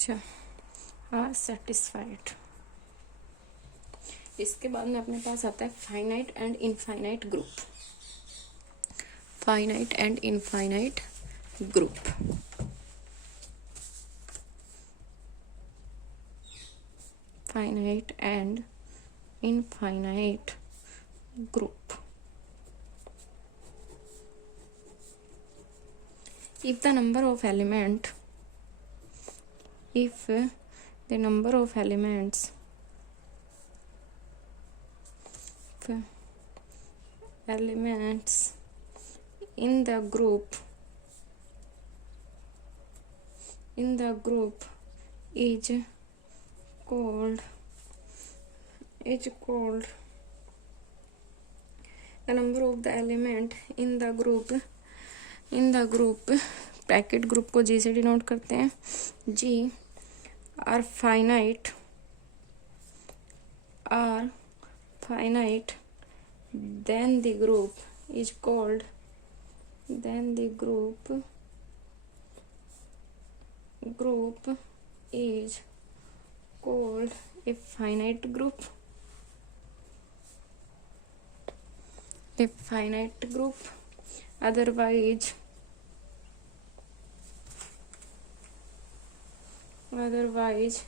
अच्छा, are satisfied. इसके बाद में अपने पास आता है finite and infinite group. Finite and infinite group. Finite and infinite group. If the number of elements in the group is called the number of the element in the group bracket group को G से denote करते हैं, G are finite then the group is called a finite group. Otherwise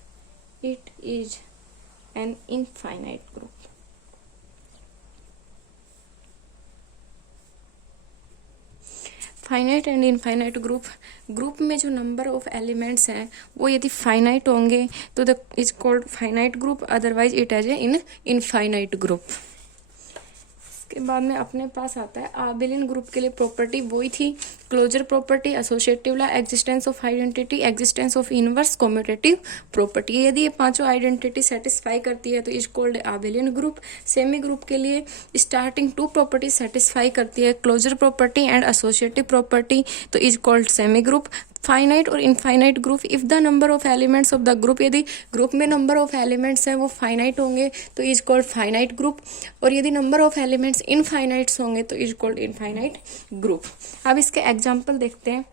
it is an infinite group. Finite and infinite group में जो number of elements हैं वो यदि finite होंगे तो the is called finite group, otherwise it is a infinite group. इसके बाद में अपने पास आता है आबेलियन ग्रुप के लिए प्रॉपर्टी वही थी, closure property, associative law, existence of identity, existence of inverse, commutative property. यदि ये पांचों आइडेंटिटी सेटिस्फाई करती है तो is called Abelian group. Semi group के लिए स्टार्टिंग टू प्रॉपर्टी सेटिस्फाई करती है, closure property and associative property, तो is called semi group. Finite और infinite group, if the number of elements of the group, यदि ग्रुप में number of elements हैं वो फाइनाइट होंगे तो इज कॉल्ड फाइनाइट ग्रुप, और यदि नंबर ऑफ एलिमेंट्स इनफाइनाइट्स होंगे तो इज कॉल्ड इनफाइनाइट ग्रुप। अब इसके एग्जांपल देखते हैं।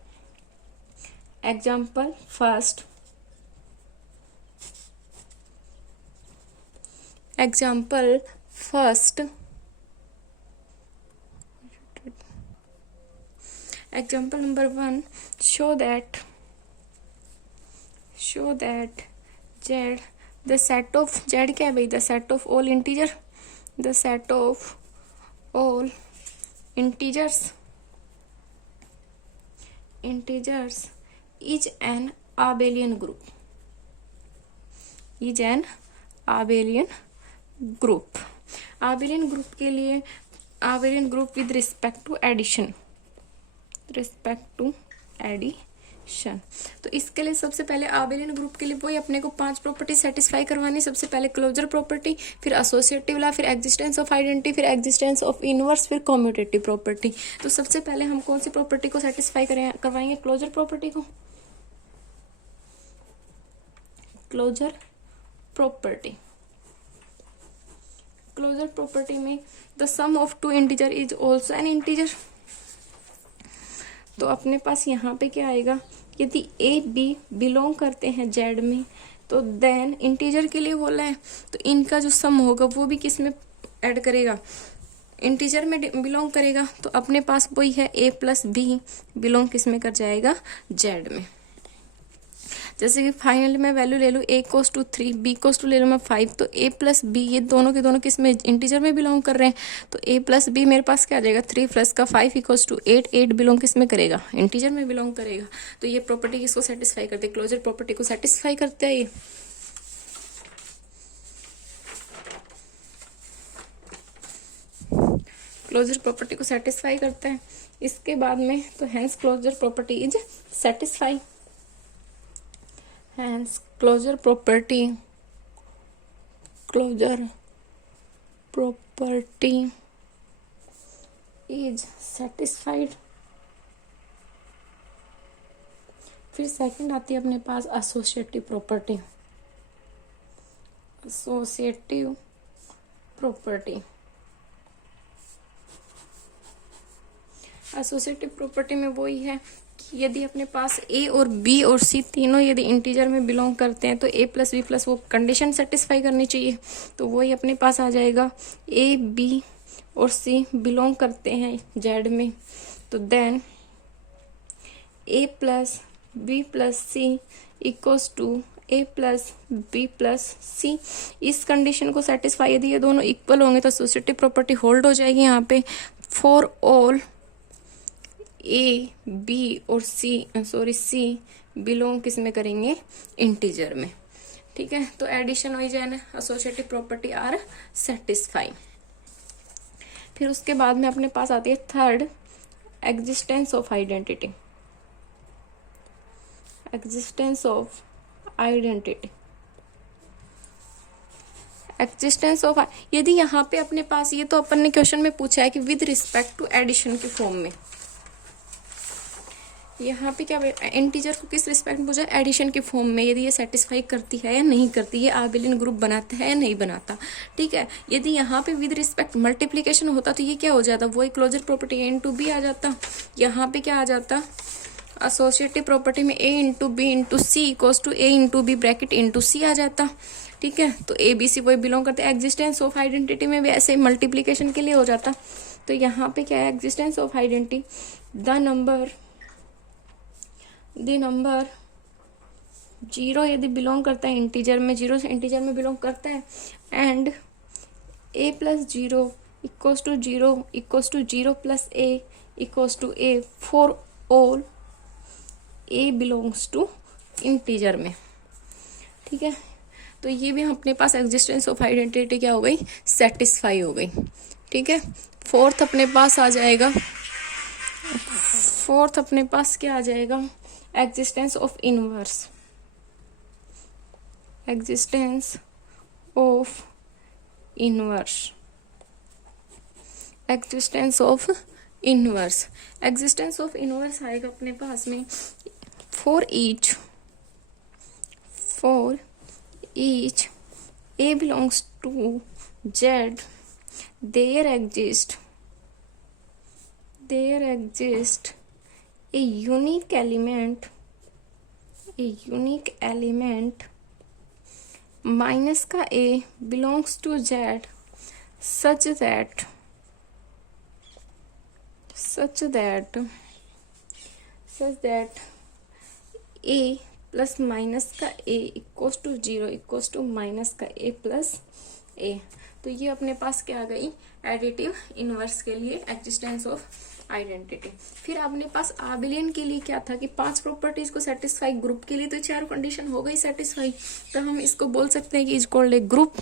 Example first, example number 1, show that z, the set of z क्या है भाई, the set of all integers is an abelian group. abelian group के लिए abelian group with respect to addition, तो इसके लिए सबसे पहले आबेलियन ग्रुप के लिए वही अपने को 5 प्रॉपर्टी सेटिस्फाई करवानी। सबसे पहले क्लोजर प्रॉपर्टी, फिर एसोसिएटिव लॉ, फिर एग्जिस्टेंस ऑफ आइडेंटिटी, फिर एग्जिस्टेंस ऑफ इनवर्स, फिर कम्यूटेटिव प्रॉपर्टी। तो सबसे पहले हम कौन सी प्रॉपर्टी को सेटिस्फाई करवाएंगे, क्लोजर प्रॉपर्टी को। क्लोजर प्रॉपर्टी में the sum of 2 integer is also an integer. तो अपने पास यहाँ पे क्या आएगा, यदि ए बी बिलोंग करते हैं जेड में तो देन इंटीजर के लिए बोला है तो इनका जो सम होगा वो भी किस में ऐड करेगा, इंटीजर में बिलोंग करेगा। तो अपने पास वही है a प्लस बी बिलोंग किस में कर जाएगा, जेड में। जैसे कि फाइनल में वैल्यू ले लूँ a goes to 3, b goes to ले लूँ मैं 5, तो a प्लस बी ये दोनों के दोनों किस में, इंटीजर में बिलोंग कर रहे हैं। तो a प्लस बी मेरे पास क्या आ जाएगा, 3 प्लस का 5 इक्वल्स टू 8, 8 बिलोंग किस में करेगा, इंटीजर में बिलोंग करेगा। तो ये प्रॉपर्टी किसको सेटिस्फाई करते हैं, क्लोजर प्रॉपर्टी को सेटिस्फाई करते हैं ये। क्लोजर प्रॉपर्टी को सेटिस्फाई करता है। इसके बाद में तो hence closure property is satisfy, hence closure property is satisfied। फिर सेकंड आती है अपने पास एसोसिएटिव प्रॉपर्टी। एसोसिएटिव प्रॉपर्टी में वही है कि यदि अपने पास ए और बी और सी तीनों यदि इंटीजर में बिलोंग करते हैं तो ए प्लस बी प्लस वो कंडीशन सेटिस्फाई करनी चाहिए, तो वही अपने पास आ जाएगा। ए बी और सी बिलोंग करते हैं जेड में, तो then A plus B plus C equals to A plus B plus C. इस कंडीशन को सेटिस्फाई यदि ये दोनों इक्वल होंगे तो एसोसिएटिव प्रॉपर्टी होल्ड हो जाएगी यहाँ पे। फॉर ऑल ए बी और सी बिलोंग किस में करेंगे, इंटीजर में। ठीक है, तो एडिशन हो जाए, एसोसिएटिव प्रॉपर्टी आर सेटिस्फाई। फिर उसके बाद में अपने पास आती है third, existence of identity. Existence of identity, existence of, यदि यहाँ पे अपने पास, ये तो अपन ने क्वेश्चन में पूछा है कि विद रिस्पेक्ट टू एडिशन के फॉर्म में, यहाँ पे क्या इंटीजर को किस रिस्पेक्ट में पूछा, एडिशन के फॉर्म में, यदि ये सेटिस्फाई करती है या नहीं करती, ये आबिलियन ग्रुप बनाता है या नहीं बनाता। ठीक है, यदि यहाँ पे विद रिस्पेक्ट मल्टीप्लीकेशन होता तो ये क्या हो जाता, वही closure property A into B आ जाता। यहाँ पे क्या आ जाता, एसोसिएटिव प्रॉपर्टी में A into B into C equals to A into B bracket into C आ जाता। ठीक है, तो ए बी सी वही बिलोंग करते हैं। एग्जिस्टेंस ऑफ आइडेंटिटी में भी ऐसे मल्टीप्लीकेशन के लिए हो जाता। तो यहाँ पे क्या है, existence of identity, the number zero यदि बिलोंग करता है इंटीजर में, जीरो से इंटीजर में बिलोंग करता है, and a plus zero equals to zero plus a equals to a for all a belongs to integer में। ठीक है, तो ये भी अपने पास एग्जिस्टेंस ऑफ आइडेंटिटी क्या हो गई, सेटिस्फाई हो गई। ठीक है, फोर्थ अपने पास आ जाएगा, फोर्थ अपने पास क्या आ जाएगा, existence of inverse. Existence of inverse, existence of inverse, existence of inverse आएगा अपने पास में, for each a belongs to z, there exists a unique element minus का a belongs to z such that a plus minus का a equals to zero equals to minus का a plus a। तो ये अपने पास क्या आ गई, additive inverse के लिए एग्जिस्टेंस ऑफ आइडेंटिटी। फिर अपने पास आबिलियन के लिए क्या था कि 5 प्रॉपर्टीज को सेटिस्फाई, ग्रुप के लिए तो 4 कंडीशन हो गई सेटिस्फाई, तो हम इसको बोल सकते हैं कि इज कॉल्ड ए ग्रुप।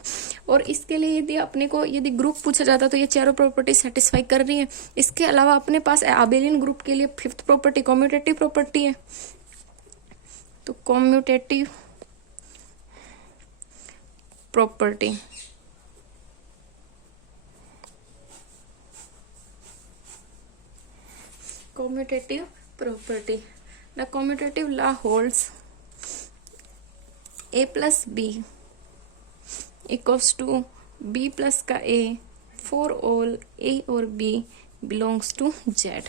और इसके लिए यदि अपने को यदि ग्रुप पूछा जाता तो ये चारों प्रॉपर्टी सेटिस्फाई कर रही है। इसके अलावा अपने पास आबिलियन ग्रुप के लिए 5th प्रॉपर्टी कम्यूटेटिव प्रॉपर्टी है, तो commutative property, the commutative law holds a plus B equals to B plus का a फॉर ऑल a और b belongs to z।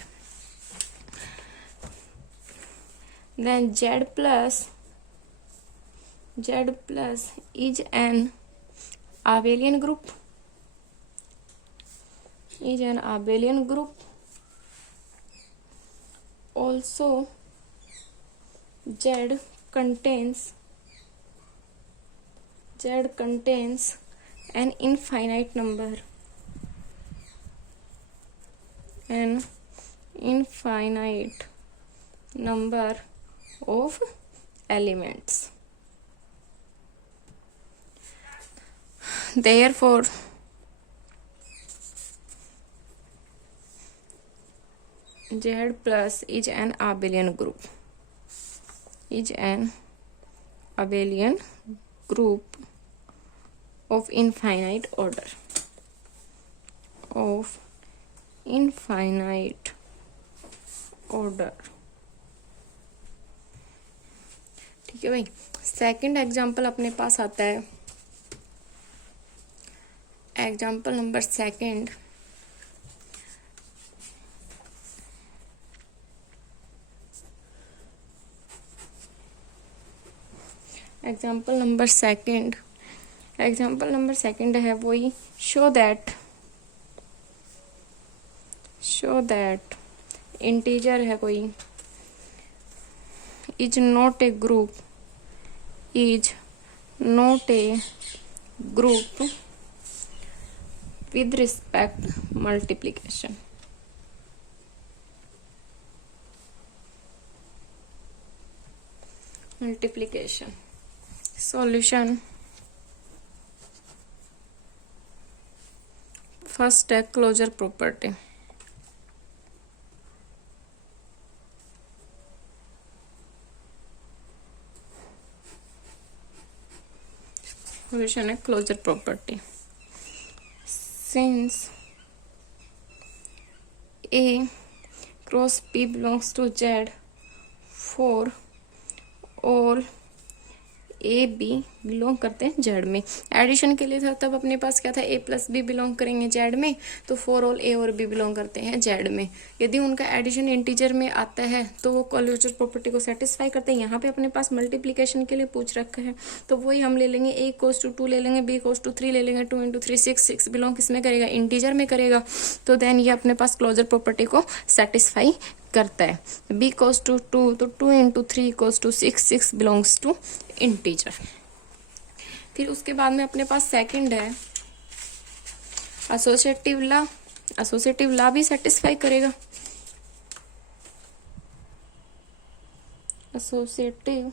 Then z plus is an abelian group, also z contains an infinite number of elements, therefore z plus is an abelian group of infinite order, ठीक है भाई। Second example अपने पास आता है, example number second, example number second, example number second है वही show that integer है कोई, is not a group with respect multiplication. Solution. First है closure property. Solution है closure property. Since A cross P belongs to Z for all A B belong करते हैं Z में। Addition के लिए था तब अपने पास क्या था, ए प्लस बी बिलोंग करेंगे जेड में, तो फॉर ऑल ए और बी बिलोंग करते हैं जेड में। यदि उनका एडिशन इंटीजर में आता है तो वो क्लोजर प्रॉपर्टी को सेटिस्फाई करते हैं। यहाँ पे अपने पास मल्टीप्लीकेशन के लिए पूछ रखा है तो वही हम ले लेंगे, ए इक्वल्स टू 2 ले लेंगे, बी इक्वल्स टू 3 ले लेंगे, 2 इंटू 3 6 बिलोंग किसमें करेगा, इंटीजर में करेगा। तो देन ये अपने पास क्लोजर प्रॉपर्टी को सेटिस्फाई करता है। b इक्वल्स टू 2 तो 2 into 3 equals to 6 belongs to integer. फिर उसके बाद में अपने पास सेकंड है एसोसिएटिव लॉ। एसोसिएटिव लॉ भी सेटिस्फाई करेगा। एसोसिएटिव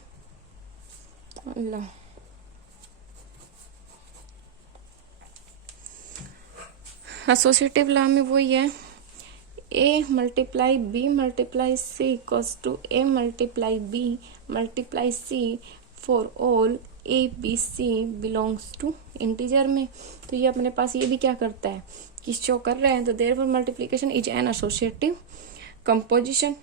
लॉ में वही है, a multiply b multiply c equals to a multiply b multiply c for all a b c belongs to integer में। तो ये अपने पास ये भी क्या करता है कि शो कर रहे हैं, तो therefore multiplication is an associative composition.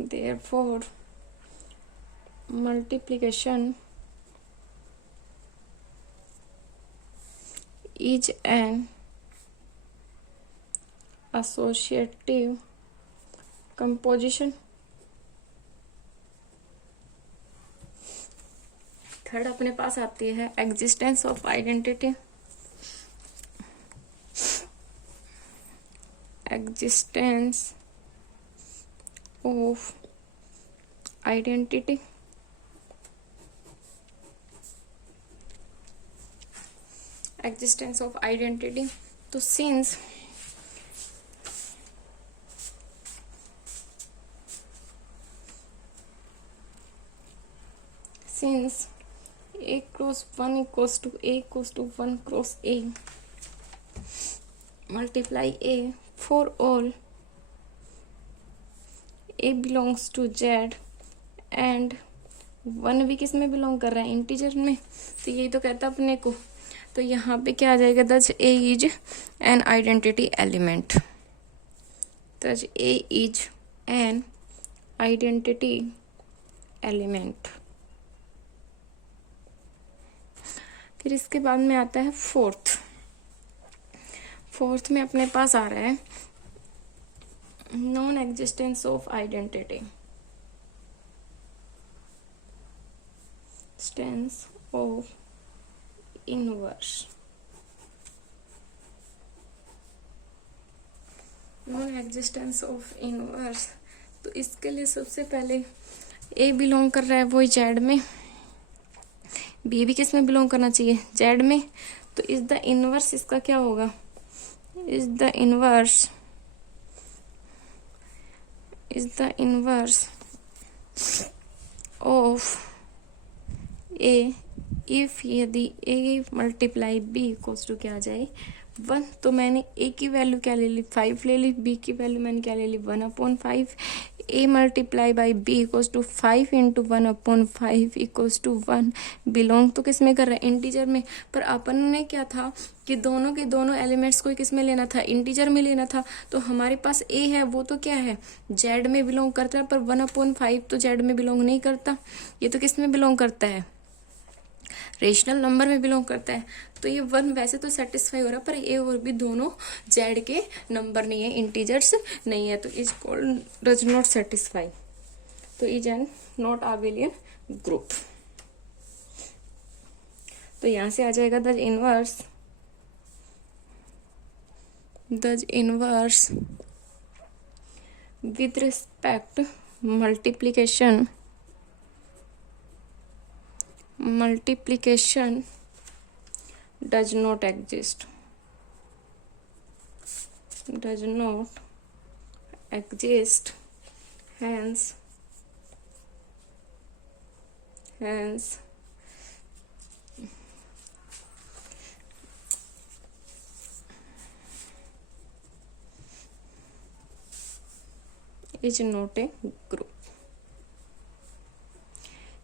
Therefore multiplication is an associative composition। Third अपने पास आती है existence of identity. Existence of identity. Existence of identity, तो since a cross 1 equals to a equals to 1 cross a multiply a for all a belongs to z and 1 भी किस में belong कर रहा है, इंटीजर में। तो यही तो कहता अपने को। तो यहाँ पे क्या आ जाएगा, दस ए इज एन आइडेंटिटी एलिमेंट। दस ए इज एन आइडेंटिटी एलिमेंट। फिर इसके बाद में आता है फोर्थ में अपने पास आ रहा है नॉन एग्जिस्टेंस ऑफ आइडेंटिटी। स्टेंस of inverse. Non existence of inverse, तो इसके लिए सबसे पहले ए बिलोंग कर रहा है वही जेड में, बी भी किस में बिलोंग करना चाहिए, जेड में। तो इज द इनवर्स इसका क्या होगा, is the inverse of A if यदि a multiply b equals to क्या आ जाए 1। तो मैंने a की वैल्यू क्या ले ली, 5 ले ली, b की वैल्यू मैंने क्या ले ली, 1/5। a multiply by b equals to 5 into 1/5 equals to 1। Belong तो किस में कर रहा है, इंटीजर में। पर अपन ने क्या था कि दोनों के दोनों एलिमेंट्स को किस में लेना था, इंटीजर में लेना था। तो हमारे पास a है वो तो क्या है, जेड में बिलोंग करता है, पर 1/5 तो जेड में बिलोंग नहीं करता। ये तो किस में बिलोंग करता है, रेशनल नंबर में बिलोंग करता है। तो ये 1 वैसे तो सेटिस्फाई हो रहा है, पर ए और बी दोनों जेड के नंबर नहीं है, इंटीजर्स नहीं है, तो is called does not satisfy. तो इज एन नॉट आबेलियन ग्रुप। तो यहां से आ जाएगा the inverse with respect multiplication does not exist, hence is not a group।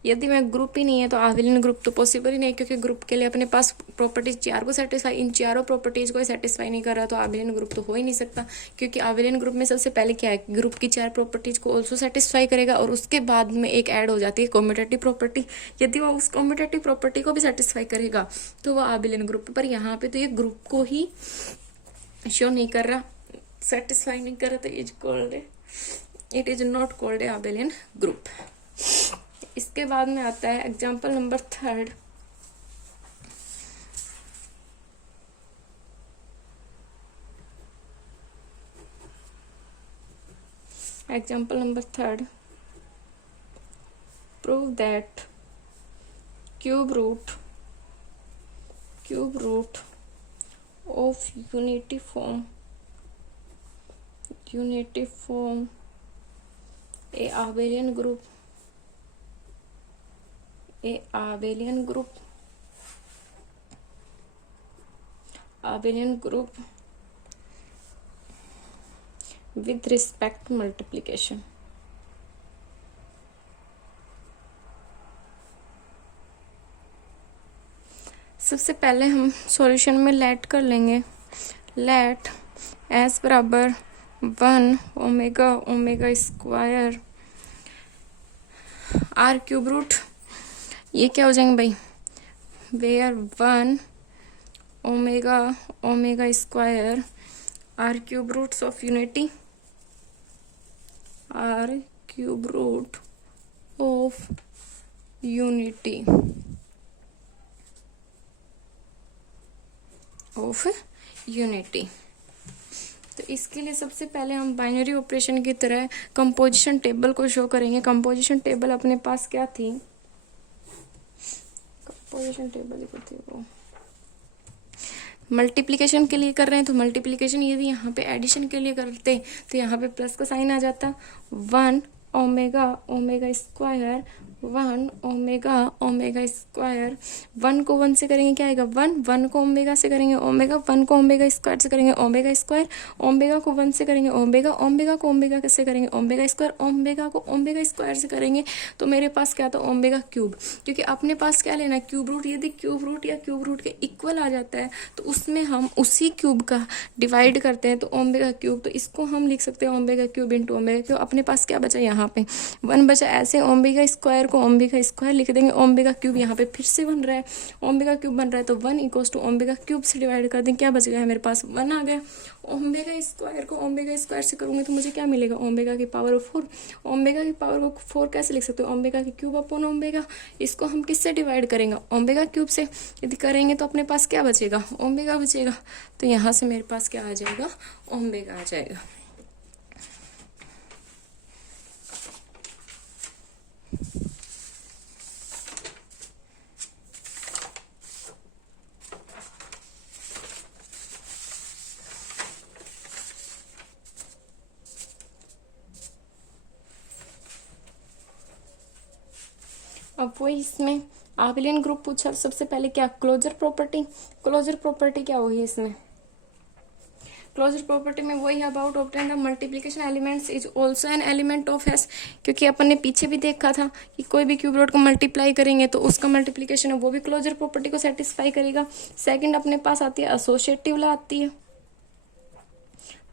यदि मैं ग्रुप ही नहीं है तो आबेलियन ग्रुप तो पॉसिबल ही नहीं, क्योंकि ग्रुप के लिए अपने पास प्रॉपर्टीज 4 को सेटिस्फाई, इन चारों प्रॉपर्टीज को सेटिस्फाई नहीं कर रहा, तो आबेलियन ग्रुप तो हो ही नहीं सकता। क्योंकि आबेलियन ग्रुप में सबसे पहले क्या है, ग्रुप की 4 प्रॉपर्टीज को ऑल्सो सेटिस्फाई करेगा, और उसके बाद में एक ऐड हो जाती है कम्यूटेटिव प्रॉपर्टी। यदि वो उस कम्यूटेटिव प्रॉपर्टी को भी सेटिस्फाई करेगा तो वो आबेलियन ग्रुप। पर यहाँ पे तो ये ग्रुप को ही शो नहीं कर रहा, सेटिस्फाई नहीं कर रहा, तो it is not called a Abelian group. इसके बाद में आता है example number 3। Example number 3, prove that cube root of unity form a abelian group with respect multiplication। सबसे पहले हम सॉल्यूशन में लेट कर लेंगे। लेट एस बराबर 1 omega square are cube root, ये क्या हो जाएंगे भाई, where 1 omega square are cube roots of unity, तो इसके लिए सबसे पहले हम बाइनरी ऑपरेशन की तरह कंपोजिशन टेबल को शो करेंगे। कंपोजिशन टेबल अपने पास क्या थी, कंपोजिशन टेबल वो मल्टीप्लिकेशन के लिए कर रहे हैं, तो मल्टीप्लिकेशन यदि यहाँ पे एडिशन के लिए करते तो यहाँ पे प्लस का साइन आ जाता। 1 ओमेगा स्क्वायर 1 ओमेगा स्क्वायर, 1 को 1 से करेंगे क्या आएगा 1 को ओमेगा से करेंगे ओमेगा, 1 को ओमेगा स्क्वायर से करेंगे ओमेगा स्क्वायर, ओमेगा को 1 से करेंगे ओमेगा को ओमेगा से करेंगे ओमेगा स्क्वायर, ओमेगा को ओमेगा स्क्वायर से करेंगे तो मेरे पास क्या था ओमेगा क्यूब। क्योंकि अपने पास क्या लेना है क्यूब रूट, यदि क्यूब रूट या क्यूब रूट के इक्वल आ जाता है तो उसमें हम उसी क्यूब का डिवाइड करते हैं, तो ओमेगा क्यूब, तो इसको हम लिख सकते हैं omega cube into omega cube. अपने पास क्या बचा यहाँ पे 1 बचा, ऐसे ओमेगा स्क्वायर को ओमेगा स्क्वायर लिख देंगे, ओमेगा क्यूब यहाँ पे फिर से बन रहा है, ओमेगा क्यूब बन रहा है तो 1 इक्वल्स टू ओमेगा क्यूब से डिवाइड कर दें, क्या बच गया है मेरे पास 1 आ गया। ओमेगा स्क्वायर को ओमेगा स्क्वायर से करूंगी तो मुझे क्या मिलेगा ओमेगा की पावर 4। ओमेगा की पावर को 4 कैसे लिख सकते हो, ओमेगा की क्यूब अपॉन ओमेगा। इसको हम किससे डिवाइड करेंगे ओमेगा क्यूब से, यदि करेंगे तो अपने पास क्या बचेगा ओमेगा बचेगा, तो यहाँ से मेरे पास क्या आ जाएगा ओमेगा आ जाएगा। अब वही इसमें आबेलियन ग्रुप पूछा, सबसे पहले क्या क्लोजर प्रॉपर्टी क्या होगी इसमें, क्लोजर प्रॉपर्टी में वही about obtain the multiplication elements is also an element of S. क्योंकि अपन ने पीछे भी देखा था कि कोई भी क्यूब रूट को मल्टीप्लाई करेंगे तो उसका मल्टीप्लिकेशन है वो भी क्लोजर प्रॉपर्टी को सेटिस्फाई करेगा। सेकंड अपने पास आती है एसोसिएटिव लॉ आती है।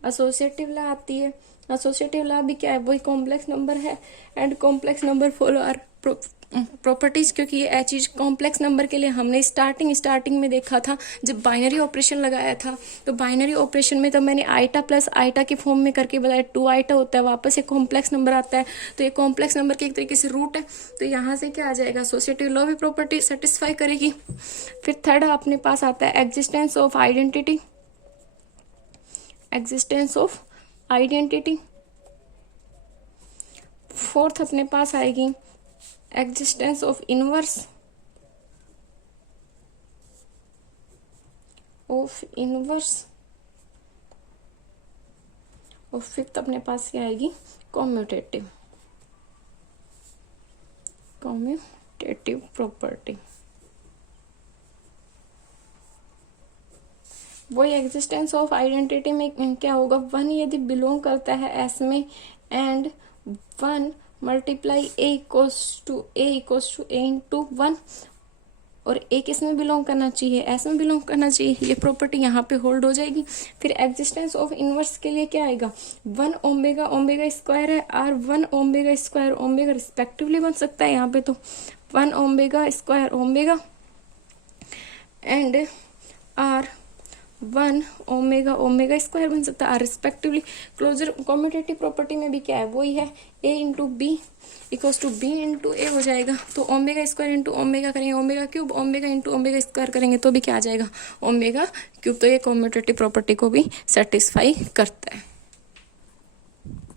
एसोसिएटिव लॉ भी क्या है, वही कॉम्प्लेक्स नंबर है and complex number follow are properties, क्योंकि ये चीज कॉम्प्लेक्स नंबर के लिए हमने स्टार्टिंग में देखा था जब बाइनरी ऑपरेशन लगाया था। तो बाइनरी ऑपरेशन में तो मैंने आइटा प्लस आइटा के फॉर्म में करके बताया, 2 आइटा होता है, वापस एक कॉम्प्लेक्स नंबर आता है। तो ये कॉम्प्लेक्स नंबर के एक तरीके से रूट है। तो यहाँ से क्या आ जाएगा, एसोसिएटिव लॉ भी प्रॉपर्टी सेटिस्फाई करेगी। फिर थर्ड अपने पास आता है existence of identity, existence of identity. Fourth अपने पास आएगी एग्जिस्टेंस ऑफ इनवर्स, और फिफ्थ अपने पास क्या आएगी, कॉम्यूटेटिव प्रॉपर्टी। वही एग्जिस्टेंस ऑफ आइडेंटिटी में क्या होगा, 1 यदि बिलोंग करता है एस में and 1 multiply A equals to A into 1, और ए किस में बिलोंग करना चाहिए, एस में बिलोंग करना चाहिए। ये प्रॉपर्टी यहाँ पे होल्ड हो जाएगी। फिर एग्जिस्टेंस ऑफ इनवर्स के लिए क्या आएगा, 1 ओमेगा, ओमेगा स्क्वायर है, or 1 omega square omega respectively बन सकता है यहाँ पे। तो 1 omega square omega and or 1 omega omega square बन सकता है, or respectively. Closure commutative property में भी क्या है, वही है, A into B equals to B into A हो जाएगा। तो ओमेगा स्क्वायर इंटू ओमेगा करेंगे, omega cube, omega into omega square करेंगे तो भी क्या आ जाएगा, ओमेगा क्यूब। तो ये कॉम्यूटेटिव प्रॉपर्टी को भी सेटिस्फाई करता है।